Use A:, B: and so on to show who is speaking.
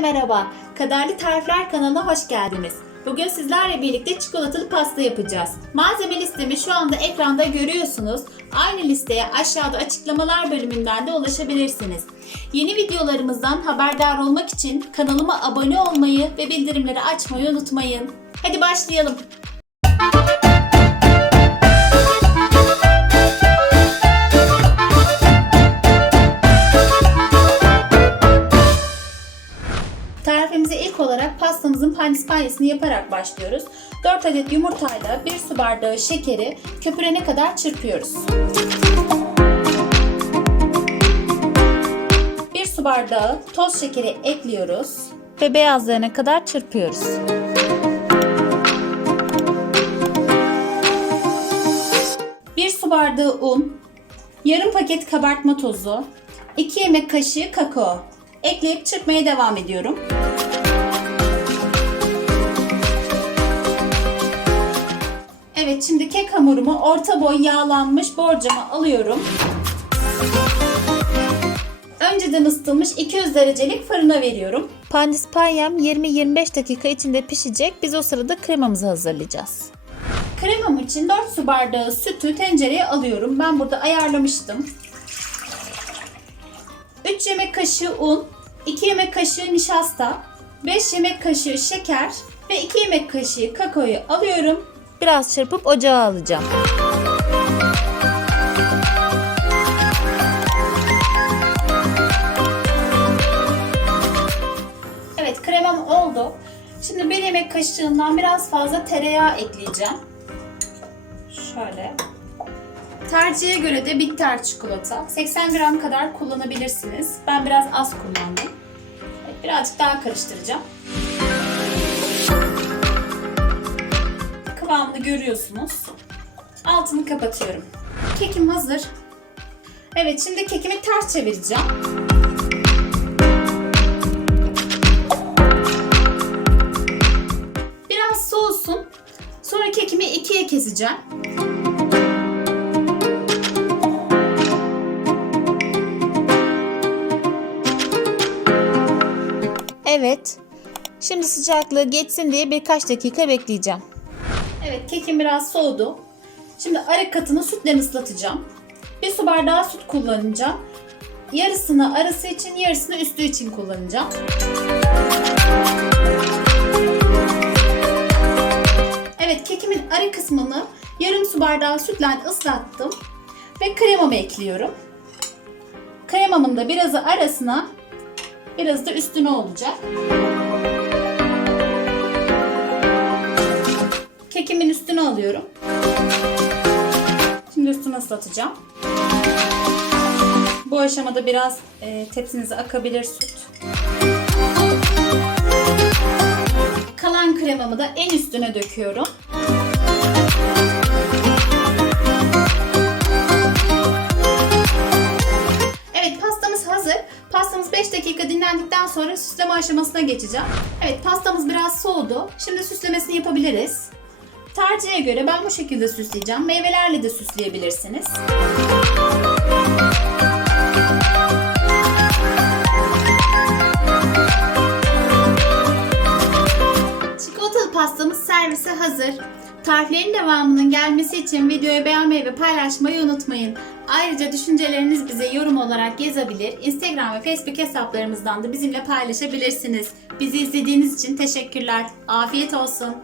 A: merhaba. Kaderli Tarifler kanalına hoş geldiniz. Bugün sizlerle birlikte çikolatalı pasta yapacağız. Malzeme listemi şu anda ekranda görüyorsunuz. Aynı listeye aşağıda açıklamalar bölümünden de ulaşabilirsiniz. Yeni videolarımızdan haberdar olmak için kanalıma abone olmayı ve bildirimleri açmayı unutmayın. Hadi başlayalım. Tarifimize ilk olarak pastamızın pandispanyasını yaparak başlıyoruz. 4 adet yumurtayla 1 su bardağı şekeri köpürene kadar çırpıyoruz. 1 su bardağı toz şekeri ekliyoruz ve beyazlarına kadar çırpıyoruz. Bardağı un, yarım paket kabartma tozu, 2 yemek kaşığı kakao ekleyip çırpmaya devam ediyorum. Evet şimdi kek hamurumu orta boy yağlanmış borcama alıyorum. Önceden ısıtılmış 200 derecelik fırına veriyorum. Pandispanyam 20-25 dakika içinde pişecek. Biz o sırada kremamızı hazırlayacağız. Kremam için 4 su bardağı sütü tencereye alıyorum. Ben burada ayarlamıştım. 3 yemek kaşığı un, 2 yemek kaşığı nişasta, 5 yemek kaşığı şeker ve 2 yemek kaşığı kakaoyu alıyorum. Biraz çırpıp ocağa alacağım. Evet kremam oldu. Şimdi 1 yemek kaşığından biraz fazla tereyağı ekleyeceğim. Şöyle. Tercihe göre de bitter çikolata. 80 gram kadar kullanabilirsiniz. Ben biraz az kullandım. Evet, birazcık daha karıştıracağım. Kıvamını görüyorsunuz. Altını kapatıyorum. Kekim hazır. Evet şimdi kekimi ters çevireceğim. Biraz soğusun. Sonra kekimi ikiye keseceğim. Evet. Şimdi sıcaklığı geçsin diye birkaç dakika bekleyeceğim. Evet kekim biraz soğudu. Şimdi arı katını sütle ıslatacağım. Bir su bardağı süt kullanacağım. Yarısını arası için yarısını üstü için kullanacağım. Evet kekimin arı kısmını yarım su bardağı sütle ıslattım. Ve kremamı ekliyorum. Kremamın da birazı arasına Biraz da üstüne olacak. Kekimin üstüne alıyorum. Şimdi üstüne ıslatacağım. Bu aşamada biraz e, tepsinize akabilir süt. Kalan kremamı da en üstüne döküyorum. Dinlendikten sonra süsleme aşamasına geçeceğim. Evet pastamız biraz soğudu. Şimdi süslemesini yapabiliriz. Tercihe göre ben bu şekilde süsleyeceğim. Meyvelerle de süsleyebilirsiniz. Çikolatalı pastamız servise hazır. Tariflerin devamının gelmesi için videoyu beğenmeyi ve paylaşmayı unutmayın. Ayrıca düşünceleriniz bize yorum olarak yazabilir. Instagram ve Facebook hesaplarımızdan da bizimle paylaşabilirsiniz. Bizi izlediğiniz için teşekkürler. Afiyet olsun.